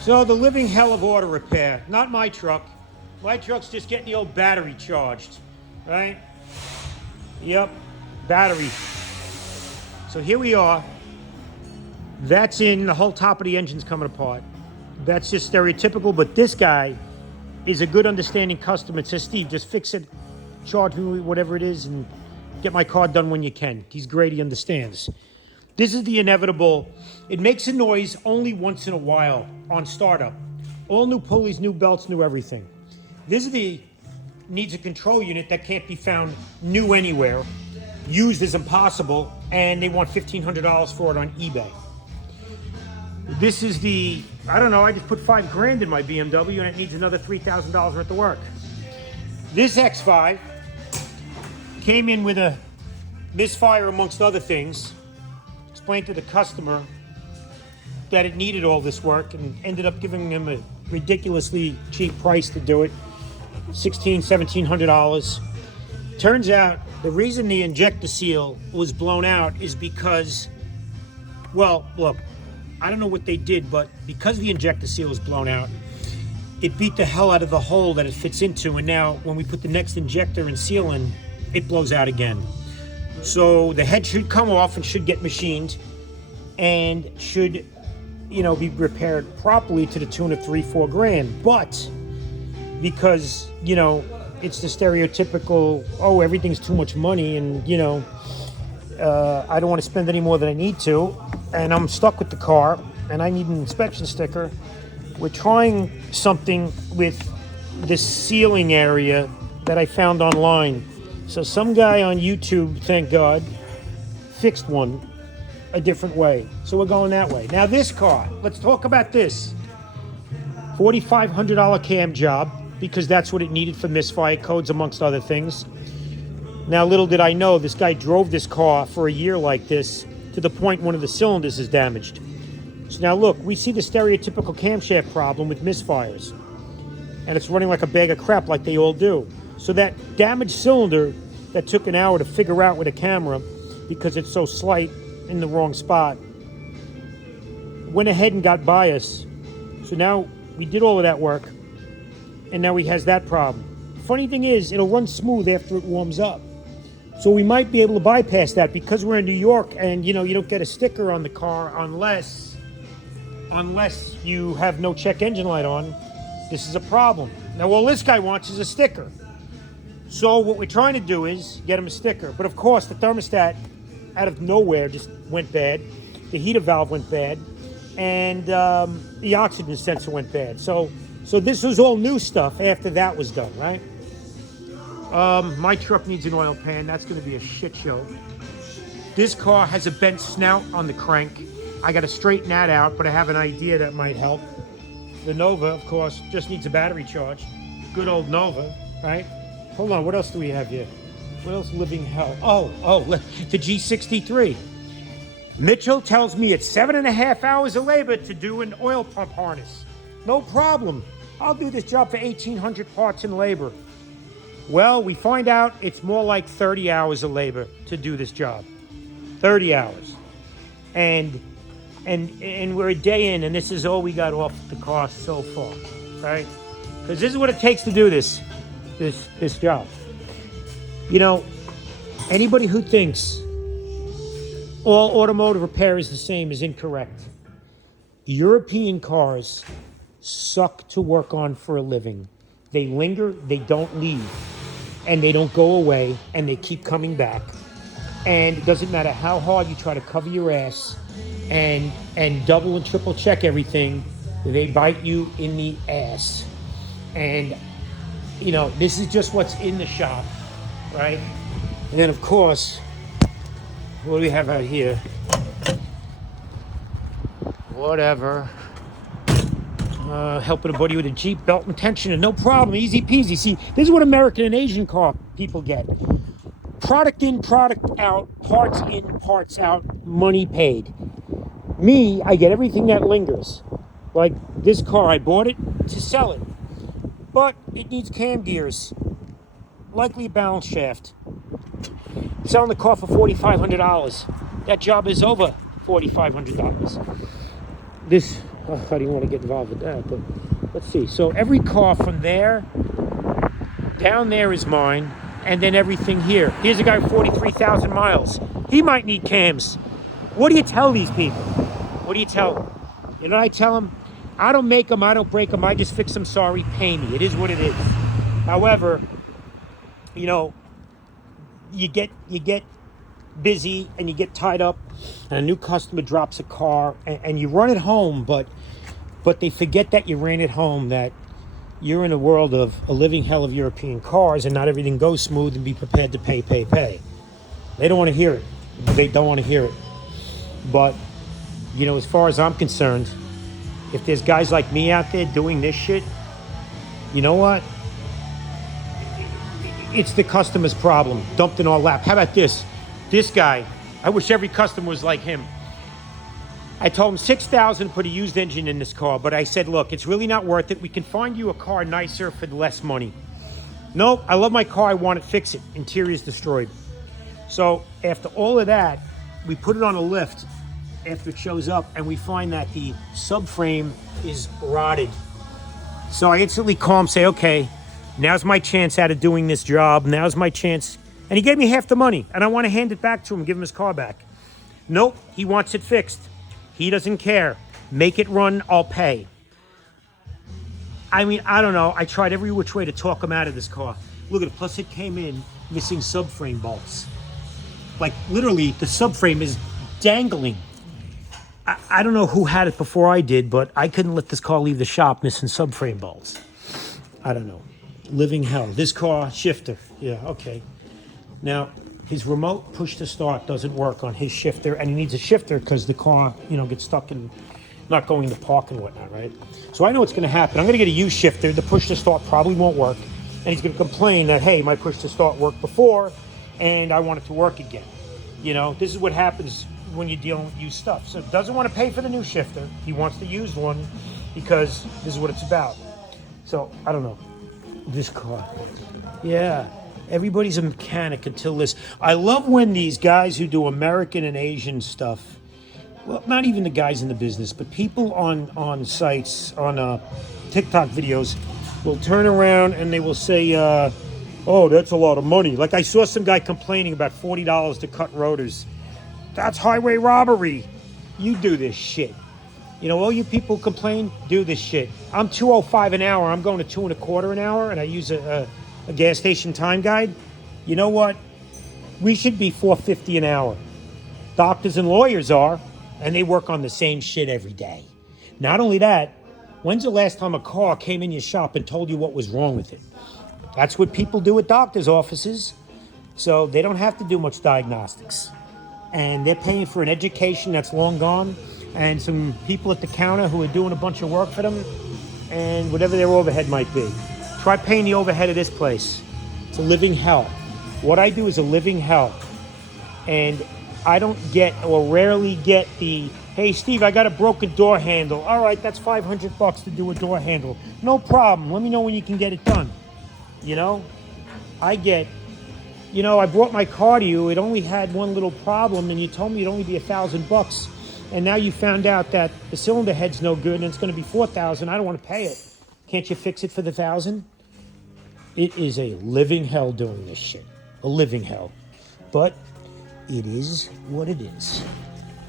So the living hell of auto repair. Not my truck. My truck's just getting the old battery charged, right? Yep, battery. So here we are. That's in, the whole top of the engine's coming apart. That's just stereotypical, but this guy is a good understanding customer. It says, Steve, just fix it, charge me whatever it is, and get my car done when you can. He's great, he understands. This is the inevitable. It makes a noise only once in a while on startup. All new pulleys, new belts, new everything. This is the needs a control unit that can't be found new anywhere. Used is impossible, and they want $1,500 for it on eBay. This is the, I don't know, I just put $5,000 in my BMW and it needs another $3,000 worth of work. This X5 came in with a misfire amongst other things. Explained to the customer that it needed all this work and ended up giving him a ridiculously cheap price to do it. $1,700. Turns out the reason the injector seal was blown out is because, well, look, I don't know what they did, but because the injector seal was blown out, it beat the hell out of the hole that it fits into, and now when we put the next injector and seal in, it blows out again. So the head should come off and should get machined and should, you know, be repaired properly to the tune of $3-4 grand. But because, you know, it's the stereotypical, oh, everything's too much money and, you know, I don't want to spend any more than I need to, and I'm stuck with the car and I need an inspection sticker. We're trying something with this sealing area that I found online. So some guy on YouTube, thank God, fixed one a different way. So we're going that way. Now this car, let's talk about this. $4,500 cam job, because that's what it needed for misfire codes, amongst other things. Now, little did I know, this guy drove this car for a year like this to the point one of the cylinders is damaged. So now look, we see the stereotypical camshaft problem with misfires. And it's running like a bag of crap like they all do. So that damaged cylinder that took an hour to figure out with a camera because it's so slight in the wrong spot, went ahead and got by us. So now we did all of that work, and now he has that problem. Funny thing is, it'll run smooth after it warms up. So we might be able to bypass that because we're in New York and, you know, you don't get a sticker on the car unless you have no check engine light on. This is a problem. Now, all this guy wants is a sticker. So what we're trying to do is get him a sticker. But of course, the thermostat out of nowhere just went bad. The heater valve went bad. And the oxygen sensor went bad. So this was all new stuff after that was done, right? My truck needs an oil pan. That's going to be a shit show. This car has a bent snout on the crank. I got to straighten that out, but I have an idea that might help. The Nova, of course, just needs a battery charge. Good old Nova, right? Hold on, what else do we have here? What else living hell? Oh, the G63. Mitchell tells me it's 7.5 hours of labor to do an oil pump harness. No problem. I'll do this job for 1,800 parts and labor. Well, we find out it's more like 30 hours of labor to do this job. 30 hours. And we're a day in, and this is all we got off the cost so far, right? Because this is what it takes to do this job. You know, anybody who thinks all automotive repair is the same is incorrect. European cars suck to work on for a living. They linger, they don't leave, and they don't go away, and they keep coming back. And it doesn't matter how hard you try to cover your ass and double and triple check everything, they bite you in the ass. And, you know, this is just what's in the shop, right? And then, of course, what do we have out here? Whatever. Helping a buddy with a Jeep, belt and tensioner, no problem, easy peasy. See, this is what American and Asian car people get. Product in, product out, parts in, parts out, money paid. Me, I get everything that lingers. Like this car, I bought it to sell it. But it needs cam gears. Likely a balance shaft. Selling the car for $4,500. That job is over $4,500. This I didn't want to get involved with that, but let's see. So every car from there down there is mine, and then everything here. Here's a guy with 43,000 miles. He might need cams. What do you tell these people? What do you tell them? You know what I tell them? I don't make them, I don't break them, I just fix them, sorry, pay me. It is what it is. However, you know, you get busy and you get tied up, and a new customer drops a car, and you run it home, but they forget that you ran it home, that you're in a world of a living hell of European cars, and not everything goes smooth, and be prepared to pay. They don't want to hear it. They don't want to hear it. But, you know, as far as I'm concerned, if there's guys like me out there doing this shit, you know what? It's the customer's problem, dumped in our lap. How about this? This guy, I wish every customer was like him. I told him $6,000 to put a used engine in this car, but I said, look, it's really not worth it. We can find you a car nicer for less money. Nope, I love my car, I want it, fix it. Interior's destroyed. So after all of that, we put it on a lift after it shows up, and we find that the subframe is rotted. So I instantly call him, say, okay, now's my chance out of doing this job. Now's my chance. And he gave me half the money, and I want to hand it back to him, give him his car back. Nope, he wants it fixed. He doesn't care. Make it run, I'll pay. I mean, I don't know. I tried every which way to talk him out of this car. Look at it. Plus, it came in missing subframe bolts. Like, literally, the subframe is dangling. I don't know who had it before I did, but I couldn't let this car leave the shop missing subframe bolts. I don't know. Living hell. This car, shifter. Yeah, okay. Now, his remote push to start doesn't work on his shifter, and he needs a shifter because the car, you know, gets stuck in not going to park and whatnot, right? So I know what's going to happen. I'm going to get a used shifter. The push to start probably won't work, and he's going to complain that, hey, my push to start worked before, and I want it to work again. You know, this is what happens when you're dealing with used stuff. So he doesn't want to pay for the new shifter. He wants the used one because this is what it's about. So, I don't know. This car. Yeah. Everybody's a mechanic until this. I love when these guys who do American and Asian stuff, well, not even the guys in the business, but people on sites, on TikTok videos, will turn around and they will say, oh, that's a lot of money. Like I saw some guy complaining about $40 to cut rotors. That's highway robbery. You do this shit. You know, all you people complain, do this shit. I'm $2.05 an hour. I'm going to $2.25 an hour, and I use a gas station time guide. You know what? We should be $4.50 an hour. Doctors and lawyers are, and they work on the same shit every day. Not only that, when's the last time a car came in your shop and told you what was wrong with it? That's what people do at doctors' offices. So they don't have to do much diagnostics. And they're paying for an education that's long gone, and some people at the counter who are doing a bunch of work for them, and whatever their overhead might be. Try paying the overhead of this place. It's a living hell. What I do is a living hell. And I don't get, or rarely get the, hey, Steve, I got a broken door handle. All right, that's $500 to do a door handle. No problem. Let me know when you can get it done. You know, I get, you know, I brought my car to you. It only had one little problem, and you told me it'd only be $1,000. And now you found out that the cylinder head's no good, and it's going to be $4,000. I don't want to pay it. Can't you fix it for the $1,000? It is a living hell doing this shit. A living hell. But it is what it is.